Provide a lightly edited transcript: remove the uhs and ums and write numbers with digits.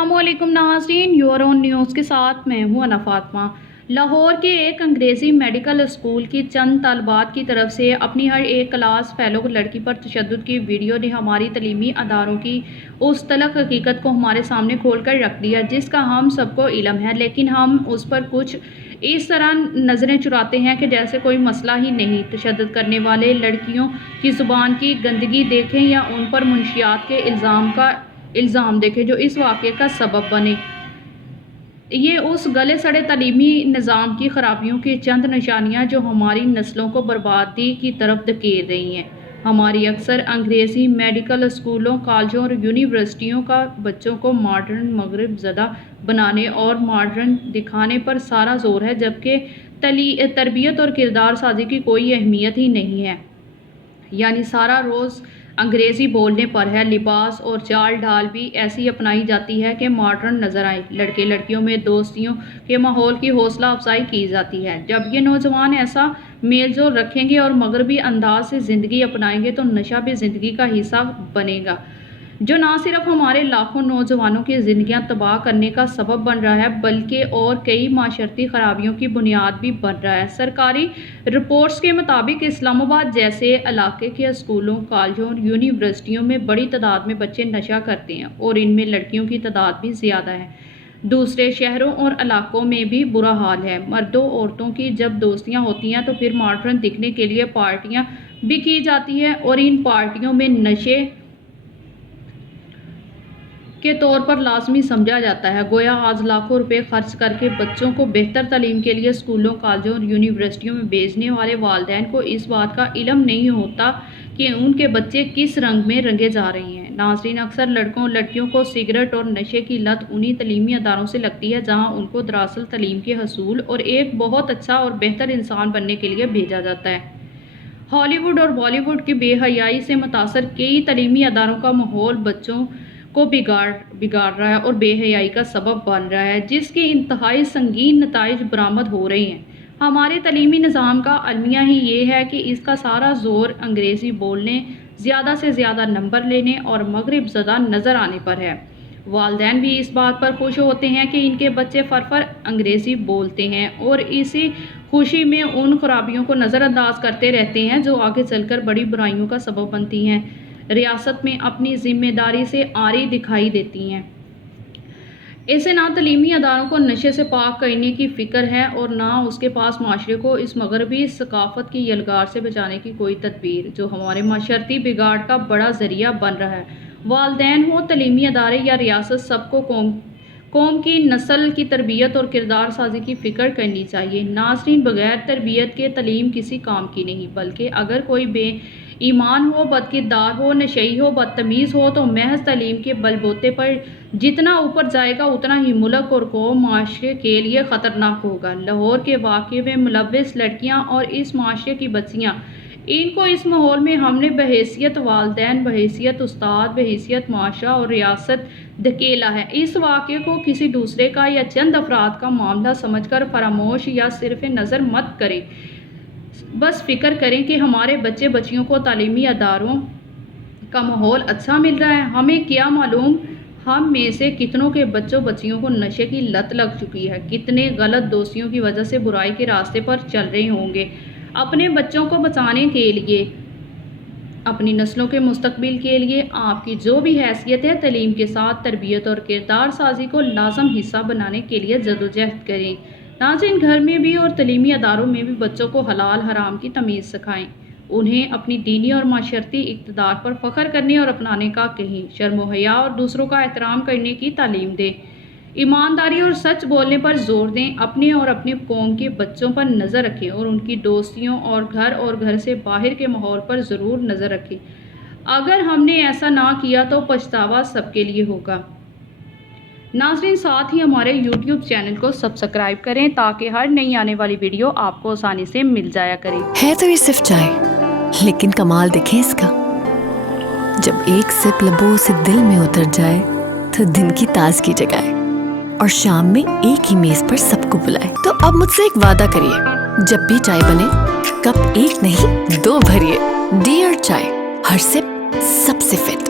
अस्सलाम वालेकुम नाज़रीन, यूर ऑन न्यूज़ के साथ मैं हूँ अना फातिमा। लाहौर के एक अंग्रेज़ी मेडिकल स्कूल की चंद तलबात की तरफ से अपनी हर एक क्लास फेलो लड़की पर तशद्दुद की वीडियो ने हमारी तलीमी अदारों की उस तलख हकीकत को हमारे सामने खोल कर रख दिया जिसका हम सबको इल्म है, लेकिन हम उस पर कुछ इस तरह नज़रें चुराते हैं कि जैसे कोई मसला ही नहीं। तशद्दुद करने वाले लड़कियों की ज़ुबान की गंदगी देखें या उन पर मुंशियात के इल्ज़ाम देखें जो इस वाक़े का सबब बने। ये उस गले सड़े तलीमी निज़ाम की ख़राबियों की चंद निशानियाँ जो हमारी नस्लों को बर्बादी की तरफ धकेल रही हैं। हमारी अक्सर अंग्रेज़ी मेडिकल स्कूलों, कॉलेजों और यूनिवर्सिटियों का बच्चों को मॉडर्न मगरिब ज़दा बनाने और मॉडर्न दिखाने पर सारा जोर है, जबकि तरबियत और किरदार साजी की कोई अहमियत ही नहीं है। यानी सारा रोज़ अंग्रेज़ी बोलने पर है। लिबास और चाल ढाल भी ऐसी अपनाई जाती है कि मॉडर्न नज़र आए। लड़के लड़कियों में दोस्तियों के माहौल की हौसला अफजाई की जाती है। जब ये नौजवान ऐसा मेल जोल रखेंगे और मगरबी अंदाज से ज़िंदगी अपनाएंगे तो नशा भी ज़िंदगी का हिस्सा बनेगा, जो ना सिर्फ हमारे लाखों नौजवानों की ज़िंदगियां तबाह करने का सबब बन रहा है बल्कि और कई माशरती खराबियों की बुनियाद भी बन रहा है। सरकारी रिपोर्ट्स के मुताबिक इस्लामाबाद जैसे इलाके के स्कूलों, कॉलेजों और यूनिवर्सिटियों में बड़ी तादाद में बच्चे नशा करते हैं और इनमें लड़कियों की तादाद भी ज़्यादा है। दूसरे शहरों और इलाकों में भी बुरा हाल है। मर्दों औरतों की जब दोस्तियां होती हैं तो फिर मॉडर्न दिखने के लिए पार्टियां भी की जाती हैं और इन पार्टियों में नशे के तौर पर लाजमी समझा जाता है। गोया आज लाखों रुपए खर्च करके बच्चों को बेहतर तालीम के लिए स्कूलों, कॉलेजों और यूनिवर्सिटियों में भेजने वाले वालिदैन को इस बात का इल्म नहीं होता कि उनके बच्चे किस रंग में रंगे जा रहे हैं। नाज़रीन, अक्सर लड़कों और लड़कियों को सिगरेट और नशे की लत उन्हीं तलीमी अदारों से लगती है जहाँ उनको दरअसल तलीम के हसूल और एक बहुत अच्छा और बेहतर इंसान बनने के लिए भेजा जाता है। हॉलीवुड और बॉलीवुड की बेहयाई से मुतासर कई तलीमी अदारों का माहौल बच्चों को बिगाड़ रहा है और बेहयाई का सबब बन रहा है, जिसके इंतहाई संगीन नताइज बरामद हो रहे हैं। हमारे तलीमी निज़ाम का अलमिया ही ये है कि इसका सारा जोर अंग्रेज़ी बोलने, ज़्यादा से ज़्यादा नंबर लेने और मगरिब ज़दा नज़र आने पर है। वालिदैन भी इस बात पर खुश होते हैं कि इनके बच्चे फर अंग्रेज़ी बोलते हैं और इसी खुशी में उन खराबियों को नज़रअंदाज करते रहते हैं जो आगे चलकर बड़ी बुराइयों का सबब बनती हैं, रियासत में अपनी जिम्मेदारी से आरी दिखाई देती हैं। इसे ना तलीमी अदारों को नशे से पाक करने की फ़िक्र है और ना उसके पास माशरे को इस मगरबी सकाफ़त की यलगार से बचाने की कोई तदबीर, जो हमारे माशरती बिगाड़ का बड़ा ज़रिया बन रहा है। वालिदैन हो, तलीमी अदारे या रियासत, सबको कौम की नस्ल की तरबियत और किरदार साजी की फ़िक्र करनी चाहिए। नाज़रीन, बग़ैर तरबियत के तलीम किसी काम की नहीं, बल्कि अगर कोई ईमान हो, बदकिरदार हो, नशई हो, बदतमीज़ हो तो महज तलीम के बलबूते पर जितना ऊपर जाएगा उतना ही मुल्क और कौम माशरे के लिए ख़तरनाक होगा। लाहौर के वाक़े में मुलव्विस लड़कियां और इस माशरे की बच्चियां, इनको इस माहौल में हमने बहैसियत वालिदैन, बहैसियत उस्ताद, बहैसियत माशरा और रियासत धकेला है। इस वाक़े को किसी दूसरे का या चंद अफराद का मामला समझकर फरामोश या सिर्फ नज़र मत करें। बस फ़िक्र करें कि हमारे बच्चे बच्चियों को तालीमी अदारों का माहौल अच्छा मिल रहा है। हमें क्या मालूम हम में से कितनों के बच्चों बच्चियों को नशे की लत लग चुकी है, कितने गलत दोस्तियों की वजह से बुराई के रास्ते पर चल रहे होंगे। अपने बच्चों को बचाने के लिए, अपनी नस्लों के मुस्तकबिल के लिए आपकी जो भी हैसियत है, तलीम के साथ तरबियत और किरदार साजी को लाजम हिस्सा बनाने के लिए जदोजहद करें। नाज़रीन, घर में भी और तलीमी अदारों में भी बच्चों को हलाल हराम की तमीज़ सिखाएं। उन्हें अपनी दीनी और माशरती इक़्तिदार पर फ़ख्र करने और अपनाने का कहें। शर्म व हया और दूसरों का एहतराम करने की तालीम दें। ईमानदारी और सच बोलने पर जोर दें। अपने और अपनी कौम के बच्चों पर नज़र रखें और उनकी दोस्तियों और घर से बाहर के माहौल पर ज़रूर नज़र रखें। अगर हमने ऐसा ना किया तो पछतावा सबके लिए होगा। नाज़रीन, साथ ही हमारे YouTube चैनल को सब्सक्राइब करें ताकि हर नई आने वाली वीडियो आपको आसानी से मिल जाया करे। है तो ये सिर्फ चाय, लेकिन कमाल देखें इसका। जब एक सिप लबों से दिल में उतर जाए तो दिन की ताजगी जगाए और शाम में एक ही मेज पर सबको बुलाए। तो अब मुझसे एक वादा करिए, जब भी चाय बने कप एक नहीं 2 भरिए। डियर चाय, हर सिप सबसे फिट।